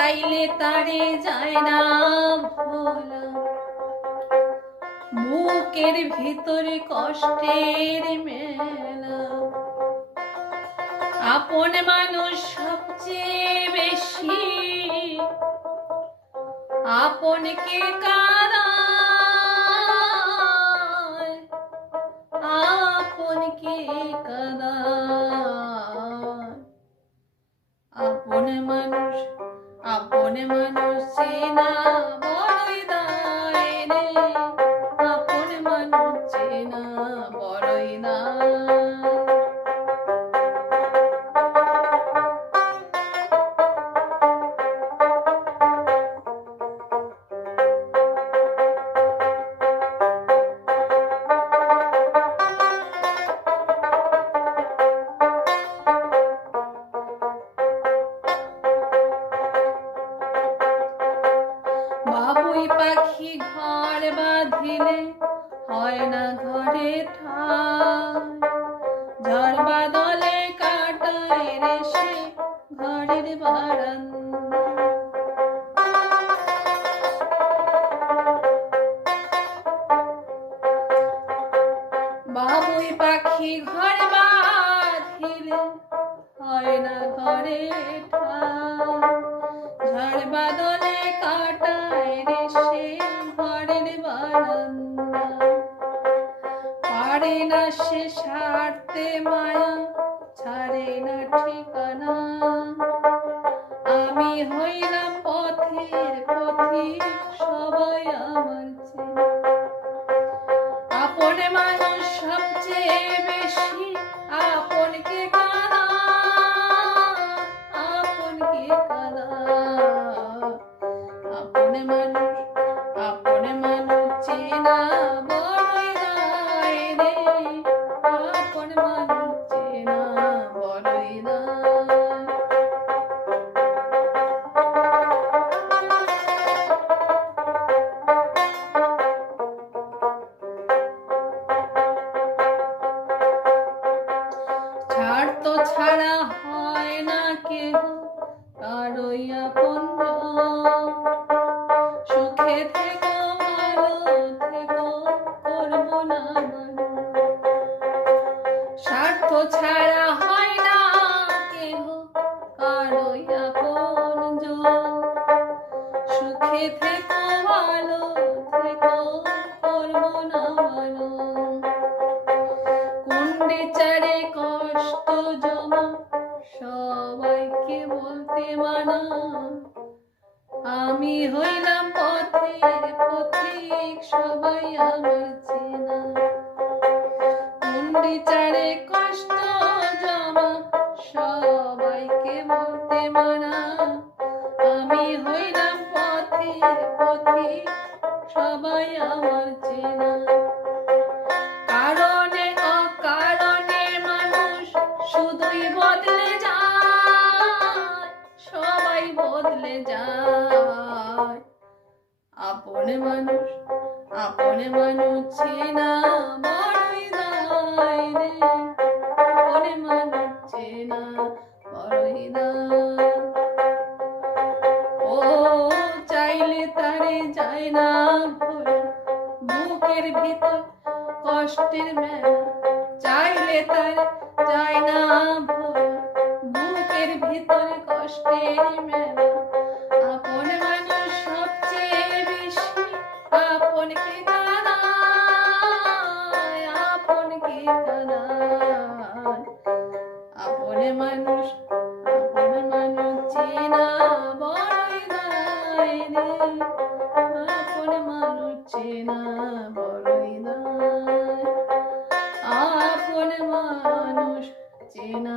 চাইলে তারে যায় না ভোলা, বুকের ভিতরে কষ্টের মেলা। আপন মানুষ সবচেয়ে বেশি আপনকে কাঁদায়, আপনকে কাঁদায়। আপন মানুষ চেনা বড়ই দায় রে, আপন মানুষ চেনা বড়ই দায়। বাবুই পাখি ঘর বাঁধিলে হয় না ঘরে ঠাই, ঝড় বাদলে কাটায় রে সে ঘরের বারান্দা। বাবুই পাখি ঘর বাঁধিলে হয় না ঘরে ঠাই, ঝড় বাদলে কাটায় রে সে ঘরের বারান্দা। পারে না সে ছাড়তে মায়া, ছাড়ে না ঠিকানা। আমি হইলাম পথের পথিক, সবাই আমার চেনা। আপন মানুষ সবচেয়ে বেশি আপনকে কাঁদায়, আপনকে কাঁদায়। আপন মানুষ চেনা বড়ই দায় রে, আপন মানুষ চেনা বড়ই দায়। ছাড় তো ছাড়া হয় না কেহ কারোই আপনজন, সুখে থেকো ভালো থেকো করবো না মানা। স্বার্থ ছাড়া হয় না কেহ কারোই আপনজন, সুখে থেকো ভালো থেকো করবো না মানা। কুণ্ডে চারে কষ্ট জমা সবাইকে বলতে মানা। আমি হইলাম পথের পথিক, সবাই আমার চেনা। কুণ্ডে চারে কষ্ট জমা সবাইকে বলতে মানা। আমি হইলাম পথের পথিক, সবাই আমার চেনা। কারণে অকারণে মানুষ শুধুই বদলে যায়, সবাই বদলে যায়। আপন মানুষ চেনা বড়ই দায় রে, আপন মানুষ চেনা বড়ই দায়। ও চাইলে তারে যায় না ভোলা, বুকের ভিতর কষ্টের মেলা। চাইলে তারে যায় না ভোলা, বুকের ভিতরে কষ্টের মেলা। আপন মানুষ সবচেয়ে বেশি আপনকে কাঁদায়, আপনকে কাঁদায়। আপন মানুষ চেনা বড়ই দায় রে, আপন মানুষ চেনা বড়ই দায়। আপন মানুষ চেনা